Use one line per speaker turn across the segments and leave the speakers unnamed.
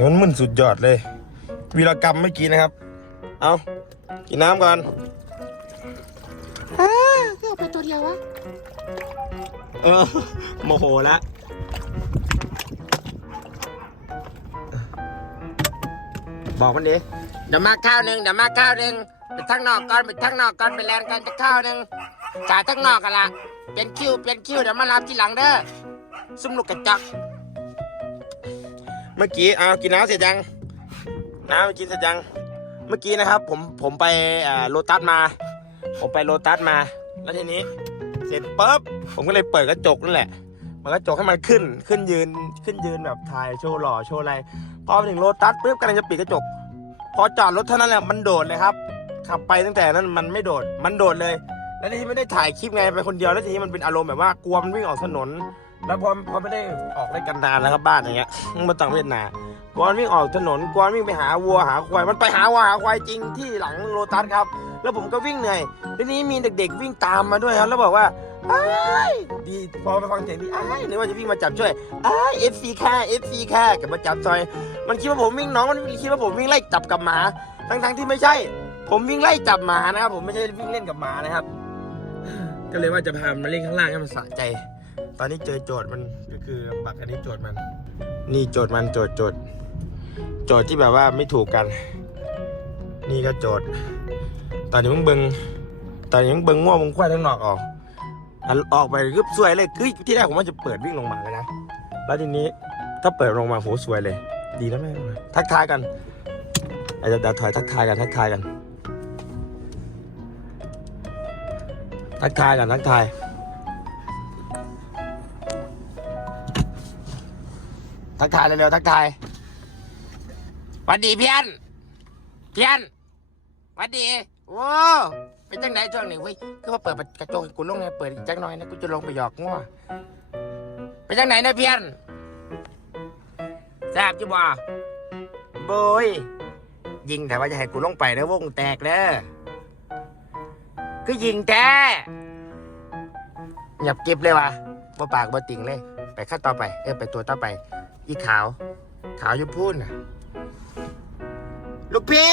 มันมึนสุดยอดเลย วีรกรรมเมื่อกี้นะครับ เอากินน้ำก่อน
อ้าก็เอาไปตัวเดียววะ
เออ โมโหแล้วบอกมันดิ
เดี๋ยวมาข้าวหนึ่งเดี๋ยวมาข้าวหนึ่งไปทั้งนอกก่อนไปทั้งนอกก่อนไปแลนกันจะข้าวหนึ่งจ่ายทั้งนอกกันละเป็นคิวเป็นคิวเดี๋ยวมารับทีหลังเด้อซุ่มลูกกระจอก
เมื่อกี้เอากินน้ำเสร็จยัง น้ำกินเสร็จยัง เมื่อกี้นะครับ ผมผมไปอ่าโลตัสมา ผมไปโลตัสมา แล้วทีนี้ เสร็จปุ๊บผมก็เลยเปิดกระจกนั่นแหละเปิดกระจกให้มันขึ้นขึ้นยืนขึ้นยืนแบบถ่ายโชว์หล่อโชว์อะไรพอไปถึงโลตัสปุ๊บกำลังจะปิดกระจก พอจอดรถเท่านั้นแหละมันโดดเลยครับ ขับไปตั้งแต่นั้นมันไม่โดดมันโดดเลย แล้วทีนี้ไม่ได้ถ่ายคลิปไงไปคนเดียวแล้วทีนี้มันเป็นอารมณ์แบบว่ากลัวมันวิ่งออกถนน แล้วพอพอไม่ได้ออกได้กันนานแล้วครับบ้านอย่างเงี้ยมาต่างประเทศนากวอนวิ่งออกถนนกวอนวิ่งไปหาวัวหาควายมันไปหาวัวหาควายจริงที่หลังโลตัสครับ แล้วผมก็วิ่งเหนื่อยทีนี้มีเด็กๆวิ่งตามมาด้วยครับแล้วบอกว่าไอ้ดีพอไปฟังเสียงดีไอ้ายนึกว่าจะวิ่งมาจับช่วยไอ้เอฟซีแค่เอฟซีแค่กับมาจับซอย มันคิดว่าผมวิ่งน้องมันคิดว่าผมวิ่งไล่จับกับหมาทั้งๆที่ไม่ใช่ ผมวิ่งไล่จับหมานะครับ ผมไม่ใช่วิ่งเล่นกับหมานะครับ ก็เลยว่าจะพามันมาเล่นข้างล่างให้มันสะใจ ตอนนี้เจอโจทย์มันก็คือบักอันนี้โจทย์มัน นี่โจทย์มันโจทย์โจทย์โจทย์ที่แบบว่าไม่ถูกกัน นี่ก็โจทย์ ตอนนี้มึงเบิงตอนนี้มึงเบิงง่วงมึงควายทั้งนอกออกอันออกไปกึบสวยเลยคือที่แรกผมว่าจะเปิดวิ่งลงมาเลยนะแล้วทีนี้ถ้าเปิดลงมาโหสวยเลย ดีแล้วแม่ทักทายกันอาจจะถอยทักทายกันทักทายกันทักทายกันทักทาย ทักทายเร็วๆทักทายหวัสดีเพียนเพียนหวัสดีโอ้เป็นจังไดช่วงนี้เว้ยคือว่าเปิดกระจกกูลงเนี่ยเปิดจักหน่อยนะกูจะลงไปหยอกง้อเป็นจังไหนนะเพียนแซ่บจิบ่โบยยิงแต่ว่าจะให้กูลงไปนะวงแตกเด้อคือยิงแท้หยับเก็บเลยว่ะบ่ปากบ่ติ่งเลย ไปขั้นต่อไป เออไปตัวต่อไป อีขาว ขาวอยุพูนน่ะลูกพี่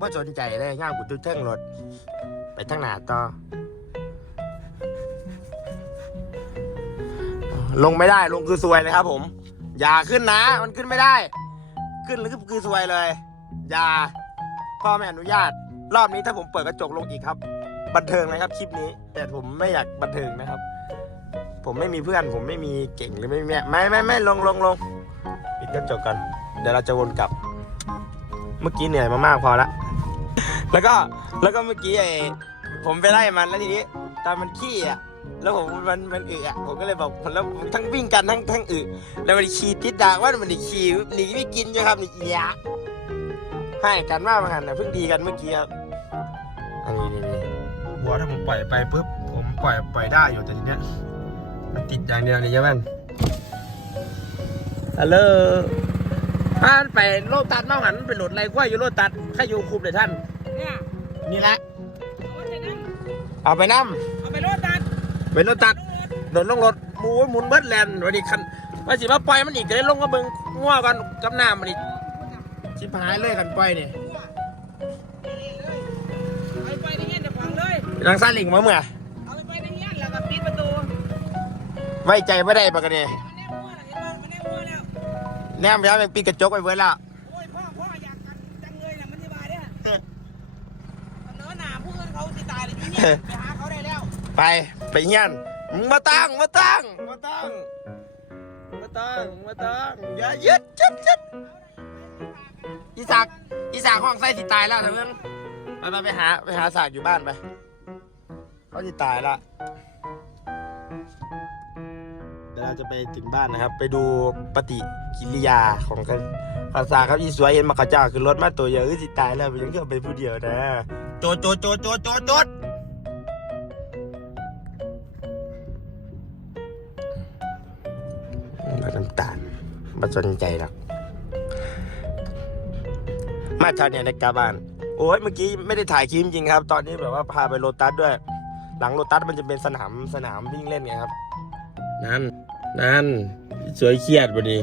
บ่สนใจเลยย่างกูตุ้เทิงรถ ไปทางหน้าต่อ ลงไม่ได้ลงคือซวยเลยครับผม อย่าขึ้นนะ มันขึ้นไม่ได้ ขึ้นแล้วคือคือซวยเลย อย่าพ่อไม่อนุญาต รอบนี้ถ้าผมเปิดกระจกลงอีกครับ บันเทิงนะครับคลิปนี้ แต่ผมไม่อยากบันเทิงนะครับ ผมไม่มีเพื่อน ผมไม่มีเก่งหรือไม่มีแม่ไม่ไม่ไม่ลงลงลงปิดกระจกกัน เดี๋ยวเราจะวนกลับ เมื่อกี้เหนื่อยมามากพอละ แล้วก็แล้วก็เมื่อกี้ไอ้ผมไปไล่มันแล้วทีนี้ตอนมันขี้อะ แล้วผมมันมันอึอะผมก็เลยบอกแล้วผมทั้งวิ่งกันทั้งทั้งอึแล้วมันขี่ติดดาว่ามันขี่หนีไม่กินใช่ครับนี่ยะให้กันว่ามันนะเพิ่งดีกันเมื่อกี้ครับอันนี้นี่นี่บัวถ้าผมปล่อยไปปุ๊บผมปล่อยปล่อยได้อยู่แต่ทีเนี้ย ติดอย่างเดียวเลยใช่ไหมฮัลโหลท่านไปโลตัดมาหันไปโหลดไรกว่าอยู่โลตัดข้าอยู่คุมเลยท่าน
เนี่ย
นี่แหละ
เอาไปนั่ง
เอาไปน้
เอาไปรถตัดำ
เป็นโลตัดโดนลงรถหมูหมุนเบิดแลนด์วันนี้คันว่าสิมาปล่อยมันอีกจะได้ลงกับเบิงง่วกันกับน้ำมันอีกชิบหายเลยคันปล่อยเนี่ย
เอาไปในเงี้ยจะฟังเลย
ทางซาลิงมาเมื่อ
ไว้
ใจไม่ได้ปะกันเนี่ย
มันแน่มัวแล้วเห็นป่ะมันแน่มัวแล้ว
แนมย้ำปิดกระจกไปเบิดแล้ว
โอ้ยพ่อพ่ออยากกันจังเลยนะมันจะบายเนี่ยเสนอหนาผู้อื่นเขาสิตายเลยอยู่เนี่ยไปหาเขาได้แล้ว
ไปไปเฮียนมึงมาตั้งมาตั้งมาตั้งมาตั้งมาตั้งอย่ายึดจัดจัดอีสากอีสากห้องไส้สิตายแล้วเถอะเพื่อนไปไปไปหาไปหาสากอยู่บ้านไปเขาสิตายละ จะไปถึงบ้านนะครับ ไปดูปฏิกิริยาของกันภาษาครับอีสวยเห็นมาข้าจ้าคือรถมาตัวเยวคือสิตายแล้วยังเชื่ไปผู้เดียวนะโจดโจดโจดโจดโจดโจดมาน้ำตาลมาสนใจหรอกมาเช้าเนี่ยในกาบ้าน โอ้ยเมื่อกี้ไม่ได้ถ่ายคลิปจริงครับ ตอนนี้แบบว่าพาไปโลตัสด้วย หลังโลตัสมันจะเป็นสนามสนามวิ่งเล่นไงครับ นั่น นั่นสวยเครียดวันนี้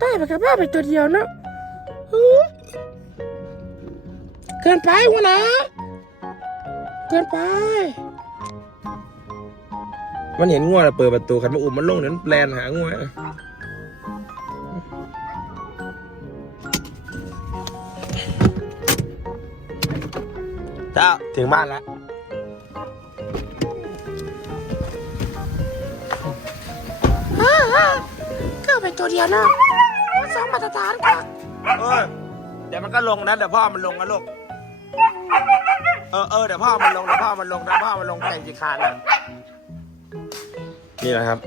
ป้าไปกับป้าไปตัวเดียวเนาะฮู้เกินไปวะนะเกินไป มันเห็นงัวแล้วเปิดประตูคันมาอุ้มมันลงเดี๋ยวมันแปลนหางัวเจ้าถึงบ้านแล้ว
ก็เป็นตัวเดียวเนาะสองมาตรฐานค่ะ
เออเดี๋ยวมันก็ลงนะเดี๋ยวพ่อมันลงนะลูกเออเออเดี๋ยวพ่อมันลงเดี๋ยวพ่อมันลงเดี๋ยวพ่อมันลงใจจิคานนะนี่แหละครับ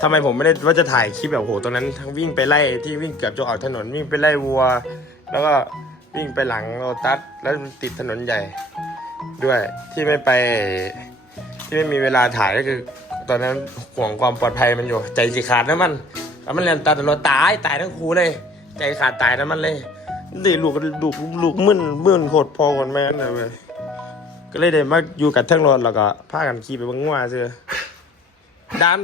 ทำไมผมไม่ได้ว่าจะถ่ายคลิปแบบโหตรงนั้นทั้งวิ่งไปไล่ที่วิ่งเกือบจะออกถนนวิ่งไปไล่วัว แล้วก็วิ่งไปหลังโลตัสแล้วติดถนนใหญ่ ด้วยที่ไม่ไป ที่ไม่มีเวลาถ่ายก็คือ อนนั้นห่วงความปลอดภัยมันอยู่ ใจสิขาดนะมันแล้วมันเรียนตัดรถตายตายทั้งครูเลย ใจขาดตายนะมันเลยดีลูกลูกลูกมึนมึนโคตรพอคนแม่นเลยเว้ยก็เลยได้มาอยู่กับเทั้งรถแล้วก็พากันขี่ไปบังงัวเสือดาน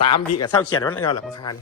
สามวิกับเท่าเขียนมันเอาหลังคาน